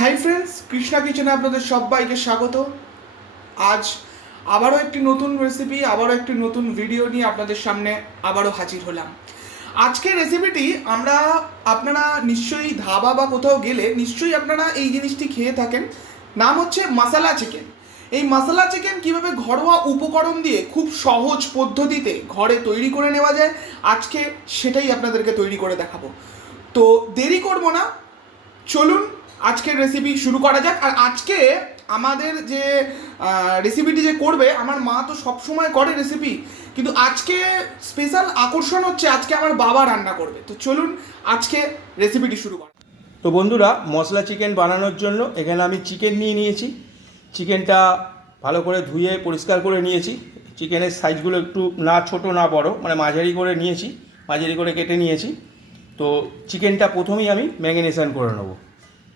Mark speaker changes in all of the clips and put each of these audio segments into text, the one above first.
Speaker 1: Hi friends Krishna কিচেনে আপনাদের সবাইকে স্বাগত। আজ আবারও একটি নতুন রেসিপি আবারও একটি নতুন ভিডিও নিয়ে আপনাদের সামনে আবারও হাজির হলাম। আজকের রেসিপিটি আমরা, আপনারা নিশ্চয়ই ধাবা বা কোথাও গেলে নিশ্চয়ই আপনারা এই জিনিসটি খেয়ে থাকেন। নাম হচ্ছে মশালা চিকেন এই মশালা চিকেন কীভাবে ঘরোয়া উপকরণ দিয়ে খুব সহজ পদ্ধতিতে ঘরে তৈরি করে নেওয়া যায়, আজকে সেটাই আপনাদেরকে তৈরি করে দেখাবো। তো দেরি করব না, চলুন আজকের রেসিপি শুরু করা যাক। আর আজকে আমাদের যে রেসিপিটি যে করবে, আমার মা তো সবসময় করে রেসিপি কিন্তু আজকে স্পেশাল আকর্ষণ হচ্ছে আজকে আমার বাবা রান্না করবে। তো চলুন আজকে রেসিপিটি শুরু করা
Speaker 2: তো বন্ধুরা, মশলা চিকেন বানানোর জন্য এখানে আমি চিকেন নিয়ে নিয়েছি। চিকেনটা ভালো করে ধুয়ে পরিষ্কার করে নিয়েছি। চিকেনের সাইজগুলো একটু না ছোট, না বড় মানে মাঝারি করে নিয়েছি, মাঝারি করে কেটে নিয়েছি। তো চিকেনটা প্রথমেই আমি ম্যারিনেশন করে নেব।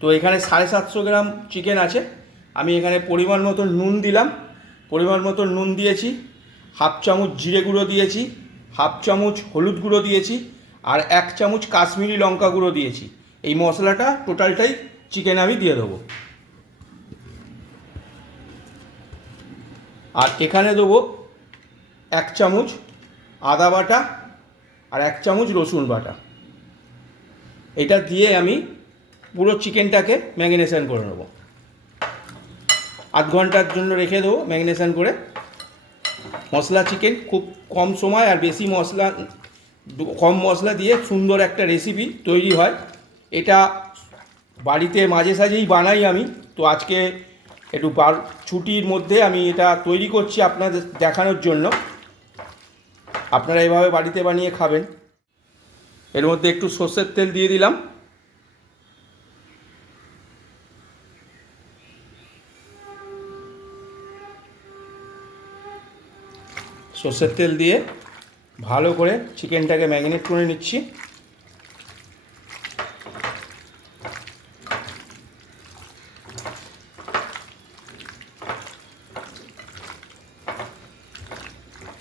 Speaker 2: তো এখানে সাড়ে সাতশো গ্রাম চিকেন আছে। আমি এখানে পরিমাণ মতো নুন দিলাম। পরিমাণ মতো নুন দিয়েছি। হাফ চামচ জিরে গুঁড়ো দিয়েছি। হাফ চামচ হলুদ গুঁড়ো দিয়েছি। আর এক চামচ কাশ্মীরি লঙ্কা গুঁড়ো দিয়েছি। এই মশলাটা টোটালটাই চিকেন আমি দিয়ে দেবো। আর এখানে দেবো এক চামচ আদা বাটা আর এক চামচ রসুন বাটা। এটা দিয়ে আমি পুরো চিকেনটাকে ম্যারিনেশন করে নেব। আধ ঘণ্টার জন্য রেখে দেবো ম্যারিনেশন করে। মশলা চিকেন খুব কম সময় আর বেশি মশলা, কম মশলা দিয়ে সুন্দর একটা রেসিপি তৈরি হয়। এটা বাড়িতে মাঝে সাঝেই বানাই আমি। তো আজকে একটু বার, ছুটির মধ্যে আমি এটা তৈরি করছি আপনাদের দেখানোর জন্য। আপনারা এভাবে বাড়িতে বানিয়ে খাবেন। এর মধ্যে একটু সর্ষের তেল দিয়ে দিলাম। সর্ষের তেল দিয়ে ভালো করে চিকেনটাকে ম্যারিনেট করে নিচ্ছি।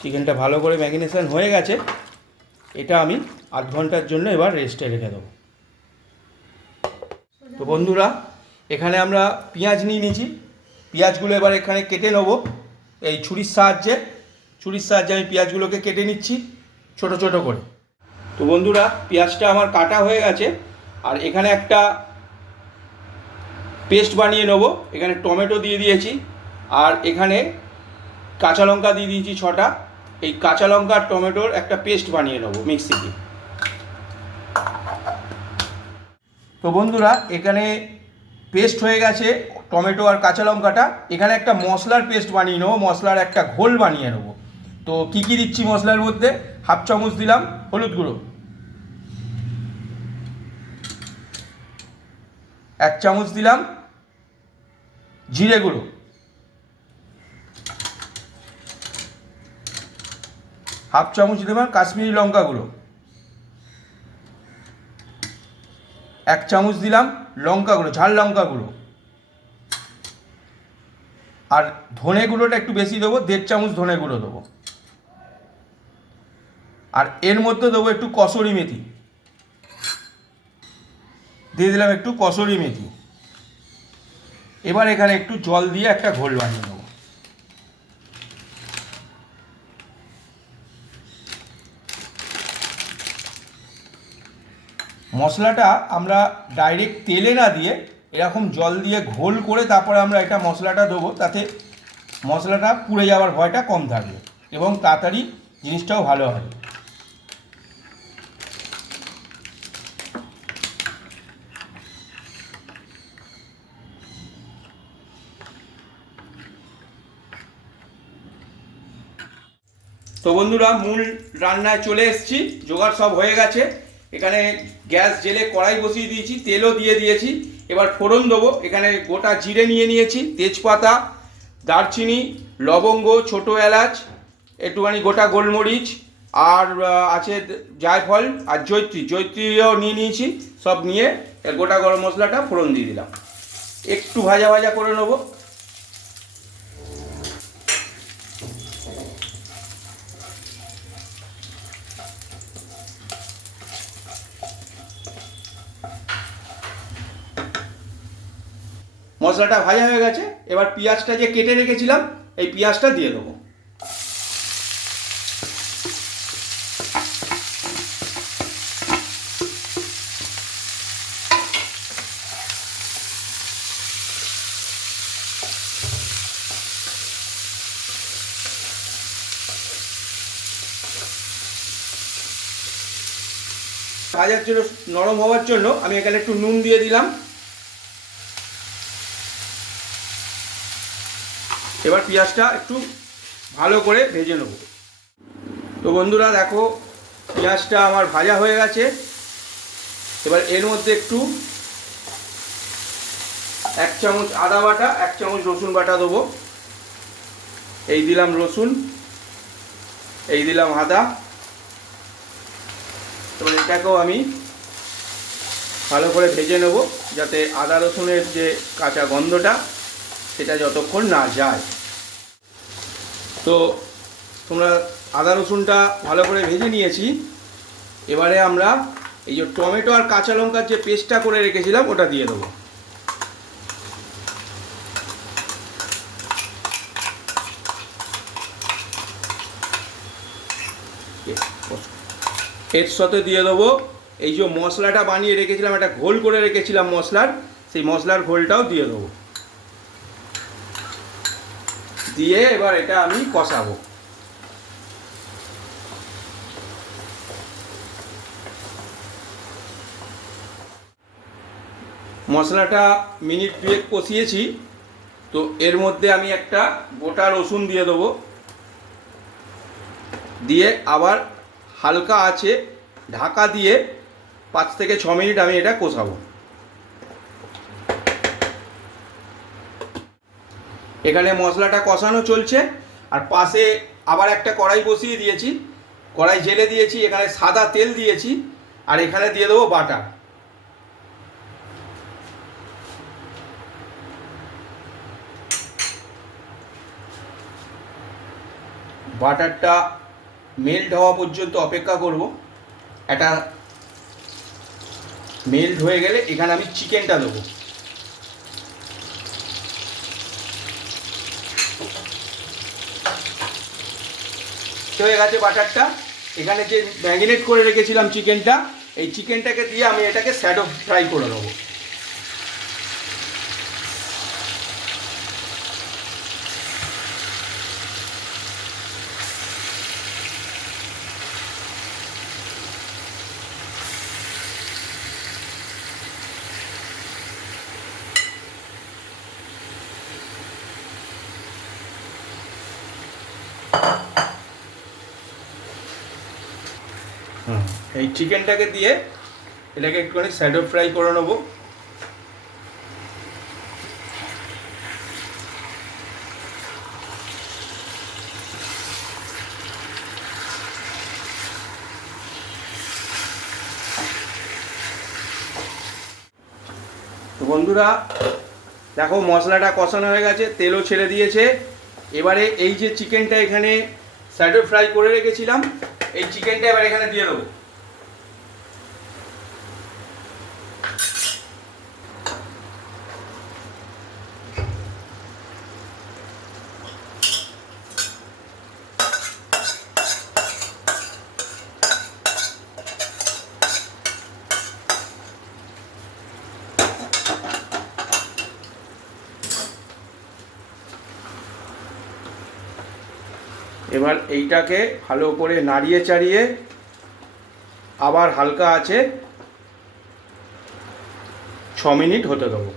Speaker 2: চিকেনটা ভালো করে ম্যারিনেশন হয়ে গেছে। এটা আমি আধ ঘণ্টার জন্য এবার রেস্টে রেখে দেবো। তো বন্ধুরা, এখানে আমরা পেঁয়াজ নিয়ে নিয়েছি। পেঁয়াজগুলো এবার এখানে কেটে নেব। এই ছুরির সাহায্যে ছুরির সাহায্যে আমি পেঁয়াজগুলোকে কেটে নিচ্ছি, ছোট ছোট করে। তো বন্ধুরা, পেঁয়াজটা আমার কাটা হয়ে গেছে, আর এখানে একটা পেস্ট বানিয়ে নেব। এখানে টমেটো দিয়ে দিয়েছি, আর এখানে কাঁচা লঙ্কা দিয়ে দিয়েছি ছটা। এই কাঁচা লঙ্কা টমেটোর একটা পেস্ট বানিয়ে নেব মিক্সিতে। তো বন্ধুরা, এখানে পেস্ট হয়ে গেছে টমেটো আর কাঁচা লঙ্কাটা। এখানে একটা মশলার পেস্ট বানিয়ে নেব, মশলার একটা ঘোল বানিয়ে নেব। তো কি কি দিচ্ছি মশলার মধ্যে? হাফ চামচ দিলাম হলুদ গুঁড়ো। এক চামচ দিলাম জিরে গুঁড়ো। হাফ চামচ দিলাম কাশ্মীরি লঙ্কা গুঁড়ো। এক চামচ দিলাম লঙ্কা গুঁড়ো, ঝাল লঙ্কা গুঁড়ো। আর ধনে গুঁড়োটা একটু বেশি দেবো, দেড় চামচ ধনে গুঁড়ো দেবো। আর এর মধ্যে দেবো একটু কসুরি মেথি। দিয়ে দিলাম একটু কসরি মেথি। এবার এখানে একটু জল দিয়ে একটা ঘোল বানিয়ে নেব। মশলাটা আমরা ডাইরেক্ট তেলে না দিয়ে এরকম জল দিয়ে ঘোল করে তারপরে আমরা এটা মশলাটা দেবো, তাতে মশলাটা পুড়ে যাওয়ার ভয়টা কম থাকবে এবং তাড়াতাড়ি জিনিসটাও ভালো হয় তো বন্ধুরা মূল রান্নায় চলে এসেছি, জোগাড় সব হয়ে গেছে। এখানে গ্যাস, জেলে কড়াই বসিয়ে দিয়েছি, তেলও দিয়ে দিয়েছি। এবার ফোড়ন দেবো, এখানে গোটা জিরে নিয়ে নিয়েছি, তেজপাতা, দারচিনি, লবঙ্গ, ছোট এলাচ, একটুখানি গোটা গোলমরিচ, আর আছে জায়ফল আর জৈত্রী জৈত্রীও নিয়ে নিয়েছি, সব নিয়ে গোটা গরম মশলাটা ফোড়ন দিয়ে দিলাম। একটু ভাজা ভাজা করে নেব। মশলাটা ভাজা হয়ে গেছে, এবার পেঁয়াজটা যে কেটে রেখেছিলাম, এই পেঁয়াজটা দিয়ে দেবো। ভাজার জন্য নরম হওয়ার জন্য আমি এখানে একটু নুন দিয়ে দিলাম। পেঁয়াজটা একটু ভালো করে ভেজে নেব। তো বন্ধুরা দেখো, পেঁয়াজটা আমার ভাজা হয়ে গেছে। এবার এর মধ্যে একটু এক চামচ আদা বাটা, এক চামচ রসুন বাটা দেবো। এই দিলাম রসুন, এই দিলাম আদা। এবার এটাকেও আমি ভালো করে ভেজে নেব, যাতে আদা রসুনের যে কাঁচা গন্ধটা, সেটা যতক্ষণ না যায়। তো তোমরা আদা রসুনটা ভালো করে ভেজে নিয়েছি। এবারে আমরা এই যে টমেটো আর কাঁচা লঙ্কার যে পেস্টটা করে রেখেছিলাম, ওটা দিয়ে দেবো। এর সাথে দিয়ে দেবো এই যে মশলাটা বানিয়ে রেখেছিলাম, একটা ঘোল করে রেখেছিলাম মশলার, সেই মশলার ঘোলটাও দিয়ে দেবো। দিয়ে এবার এটা আমি কষাবো। মশলাটা মিনিট দুয়েক কষিয়েছি, তো এর মধ্যে আমি একটা গোটা রসুন দিয়ে দেবো। দিয়ে আবার হালকা আছে ঢাকা দিয়ে পাঁচ থেকে ছ মিনিট আমি এটা কষাবো। এখানে মশলাটা কষানো চলছে, আর পাশে আবার একটা কড়াই বসিয়ে দিয়েছি। কড়াই জেলে দিয়েছি, এখানে সাদা তেল দিয়েছি, আর এখানে দিয়ে দেবো বাটার। বাটারটা মেল্ট হওয়া পর্যন্ত অপেক্ষা করব। এটা মেল্ট হয়ে গেলে এখানে আমি চিকেনটা দেবো। হয়ে গেছে বাটারটা। এখানে যে ম্যাগিনেট করে রেখেছিলাম চিকেনটা এই চিকেনটাকে দিয়ে আমি এটাকে স্যাডো ফ্রাই করে নেব এই চিকেনটাকে দিয়ে এটাকে একটুখানি স্যাডো ফ্রাই করে নেব। বন্ধুরা, দেখো মশলাটা কষানো হয়ে গেছে, তেলও ছেড়ে দিয়েছে। এবারে এই যে চিকেনটা এখানে স্যাডো ফ্রাই করে রেখেছিলাম এই চিকেনটা এবার এখানে দিয়ে দেবো। এবার এইটাকে ভালো করে নাড়িয়ে চাড়িয়ে আবার হালকা আছে ছ মিনিট হতে দেবো।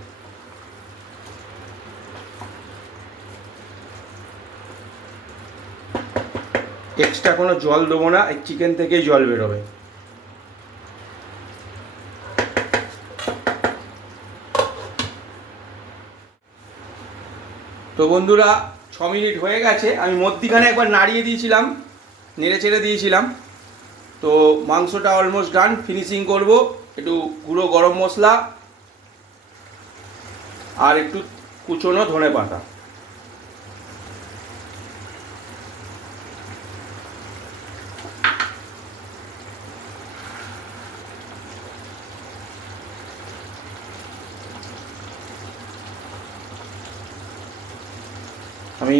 Speaker 2: এক্সট্রা কোনো জল দেবো না, এই চিকেন থেকেই জল বেরোবে। তো বন্ধুরা ছ মিনিট হয়ে গেছে, আমি মধ্যিখানে একবার নাড়িয়ে দিয়েছিলাম, নেড়ে চেড়ে দিয়েছিলাম। তো মাংসটা অলমোস্ট ডান ফিনিশিং করব, একটু গুঁড়ো গরম মশলা, আর একটু কুচনো ধনে পাতা আমি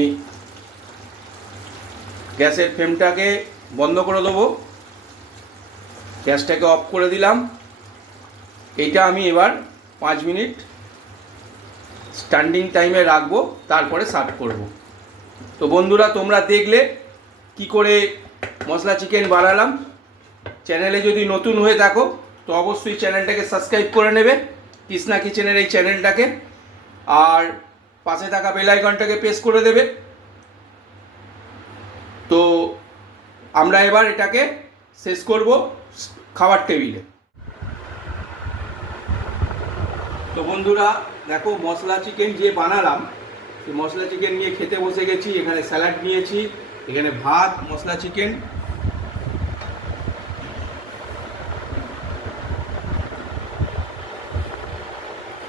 Speaker 2: গ্যাসের ফ্লেমটাকে বন্ধ করে দেবো। গ্যাসটাকে অফ করে দিলাম। এইটা আমি এবার পাঁচ মিনিট স্ট্যান্ডিং টাইমে রাখব, তারপরে সার্ভ করব। তো বন্ধুরা, তোমরা দেখলে কি করে মশলা চিকেন বানালাম। চ্যানেলে যদি নতুন হয়ে থাকো, তো অবশ্যই চ্যানেলটাকে সাবস্ক্রাইব করে নেবে। কৃষ্ণা কিচেনের এই চ্যানেলটাকে। আর পাশে থাকা বেল আইকনটাকে প্রেস করে দেবে। তো আমরা এবার এটাকে শেষ করব খাবার টেবিলে তো বন্ধুরা, দেখো মশলা চিকেন যে বানালাম, সেই মশলা চিকেন নিয়ে খেতে বসে গেছি, এখানে স্যালাড নিয়েছি, এখানে ভাত, মশলা চিকেন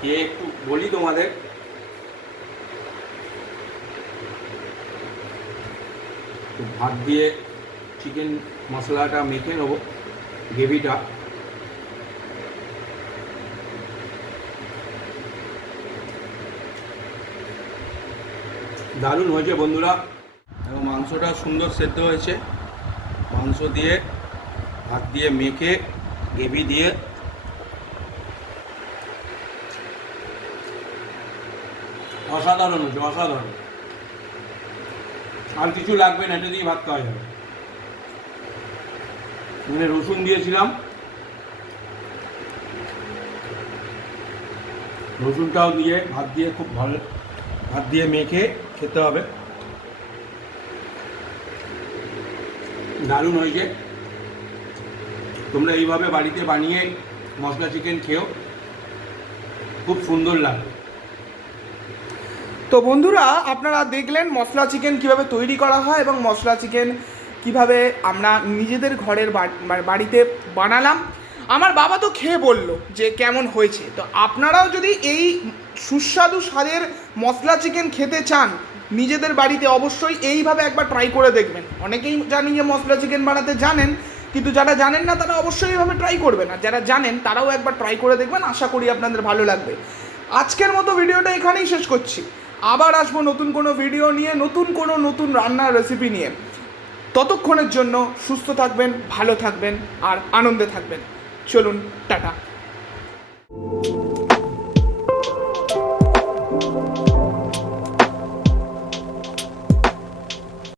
Speaker 2: দিয়ে একটু বলি তোমাদের। ভাত দিয়ে চিকেন মশলাটা মেখে নেব, গ্রেভিটা। দারুণ হয়েছে বন্ধুরা। এবং মাংসটা সুন্দর সেদ্ধ হয়েছে। মাংস দিয়ে, ভাত দিয়ে মেখে, গ্রেভি দিয়ে। অসাধারণ হয়েছে, অসাধারণ। আর কিছু লাগবে না, এটা দিয়ে ভাত খাওয়া যাবে। মানে রসুন দিয়েছিলাম। রসুনটাও দিয়ে, ভাত দিয়ে খুব ভালো, ভাত দিয়ে মেখে খেতে হবে। দারুণ হয়েছে। তোমরা এইভাবে বাড়িতে বানিয়ে মশলা চিকেন খেও খুব সুন্দর লাগে
Speaker 1: তো বন্ধুরা, আপনারা দেখলেন মশলা চিকেন কীভাবে তৈরি করা হয় এবং মশলা চিকেন কীভাবে আমরা নিজেদের ঘরের বাড়িতে বানালাম। আমার বাবা তো খেয়ে বলল যে কেমন হয়েছে। তো আপনারাও যদি এই সুস্বাদু স্বাদের মশলা চিকেন খেতে চান, নিজেদের বাড়িতে অবশ্যই এইভাবে একবার ট্রাই করে দেখবেন। অনেকেই জানি যে মশলা চিকেন বানাতে জানেন, কিন্তু যারা জানেন না, তারা অবশ্যই এইভাবে ট্রাই করবেন। আর যারা জানেন, তারাও একবার ট্রাই করে দেখবেন। আশা করি আপনাদের ভালো লাগবে। আজকের মতো ভিডিওটা এখানেই শেষ করছি। আবার আসব নতুন কোনো ভিডিও নিয়ে, নতুন কোনো নতুন রান্নার রেসিপি নিয়ে। ততক্ষণের জন্য সুস্থ থাকবেন, ভালো থাকবেন আর আনন্দে থাকবেন। চলুন, টাটা।